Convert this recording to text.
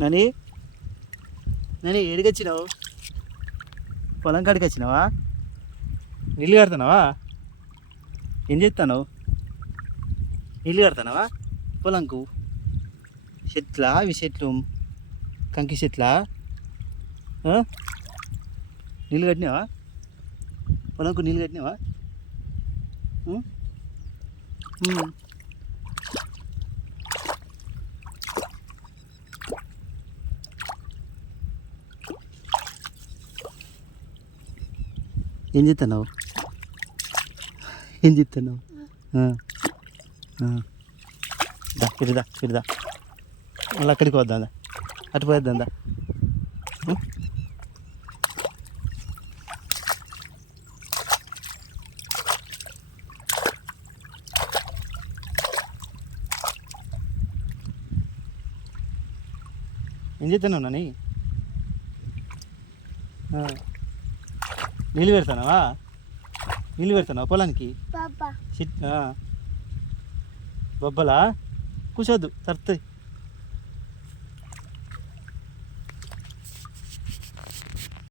నని నని ఏడికి వచ్చినావు? పొలం కాడికి వచ్చినావా? నీళ్ళు కడుతున్నావా? ఏం చేస్తున్నావు? నీళ్ళు కడుతున్నావా పొలంకు? చెట్లా అవి చెట్లు కంకి చెట్లా? నీళ్ళు కట్టినావా? పొలంకు నీళ్ళు కట్టినావా? ఏం చేస్తున్నావు? ఏం చేస్తున్నావు? ఇటుదా ఇటుదా మళ్ళీ అక్కడికి వద్దా, అటు పోయేద్దా. ఏం చేస్తున్నావు నాని? నీళ్ళు పెడతానావా? నీళ్ళు పెడతానావా పొలానికి? బొబ్బలా కూర్చోద్దు తరుతాయి.